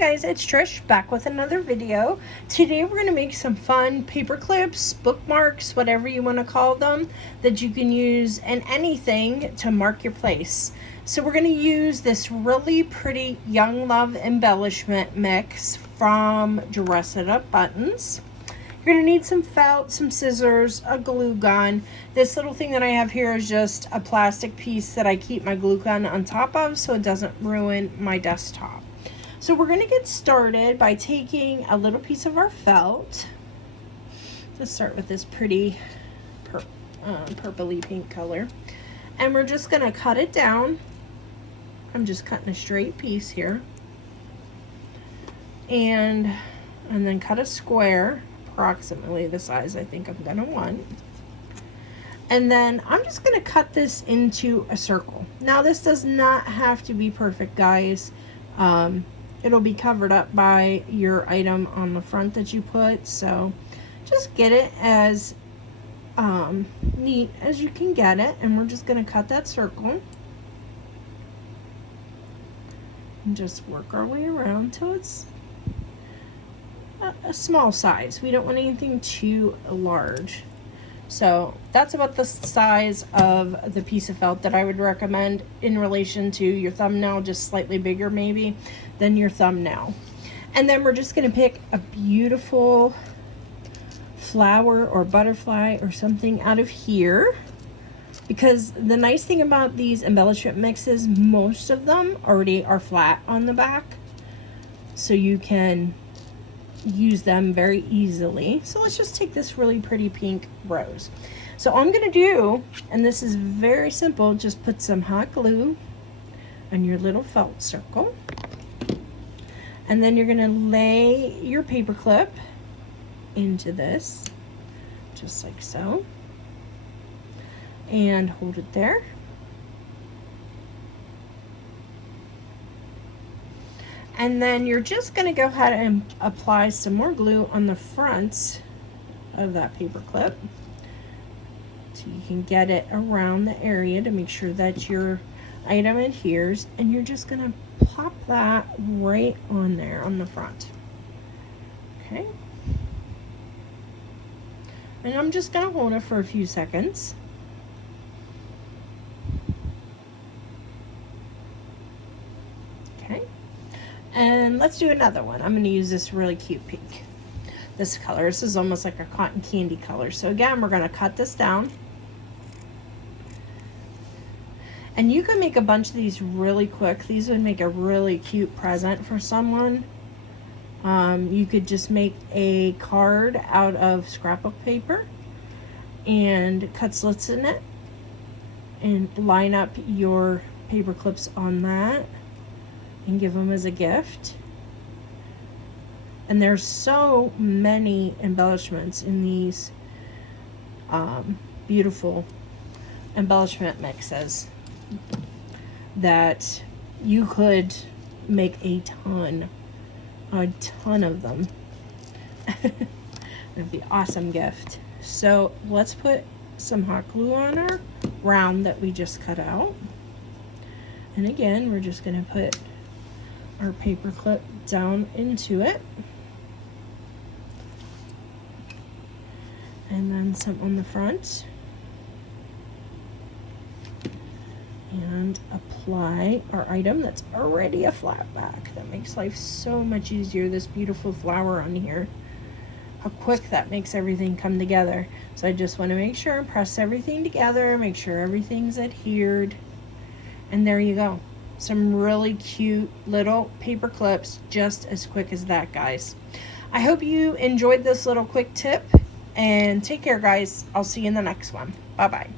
guys, it's Trish back with another video. Today we're going to make some fun paper clips, bookmarks, whatever you want to call them, that you can use in anything to mark your place. So we're going to use this really pretty Young Love embellishment mix from Dress It Up Buttons. You're going to need some felt, some scissors, a glue gun. This little thing that I have here is just a plastic piece that I keep my glue gun on top of so it doesn't ruin my desktop. So we're going to get started by taking a little piece of our felt. Let's start with this pretty purpley pink color. And we're just going to cut it down. I'm just cutting a straight piece here. And then cut a square, approximately the size I think I'm going to want. And then I'm just going to cut this into a circle. Now this does not have to be perfect, guys. It'll be covered up by your item on the front that you put, so just get it as neat as you can get it. And we're just going to cut that circle and just work our way around till it's a small size. We don't want anything too large. So that's about the size of the piece of felt that I would recommend in relation to your thumbnail, just slightly bigger maybe than your thumbnail. And then we're just going to pick a beautiful flower or butterfly or something out of here, because the nice thing about these embellishment mixes, most of them already are flat on the back, so you can use them very easily. So let's just take this really pretty pink rose. So all I'm going to do, and this is very simple, just put some hot glue on your little felt circle, and then you're going to lay your paper clip into this just like so and hold it there. And then you're just going to go ahead and apply some more glue on the front of that paper clip so you can get it around the area to make sure that your item adheres, and you're just going to pop that right on there on the front. Okay. And I'm just going to hold it for a few seconds. Okay. And let's do another one. I'm going to use this really cute pink. This color, this is almost like a cotton candy color. So again, we're going to cut this down. And you can make a bunch of these really quick. These would make a really cute present for someone. You could just make a card out of scrapbook paper and cut slits in it and line up your paper clips on that and give them as a gift. And there's so many embellishments in these beautiful embellishment mixes that you could make a ton of them. It'd be an awesome gift. So let's put some hot glue on our round that we just cut out, and again we're just going to put our paper clip down into it, and then some on the front, and apply our item that's already a flat back. That makes life so much easier. This beautiful flower on here, how quick that makes everything come together. So I just want to make sure and press everything together, make sure everything's adhered, and there you go. Some really cute little paper clips, just as quick as that, guys. I hope you enjoyed this little quick tip, and take care, guys. I'll see you in the next one. Bye bye.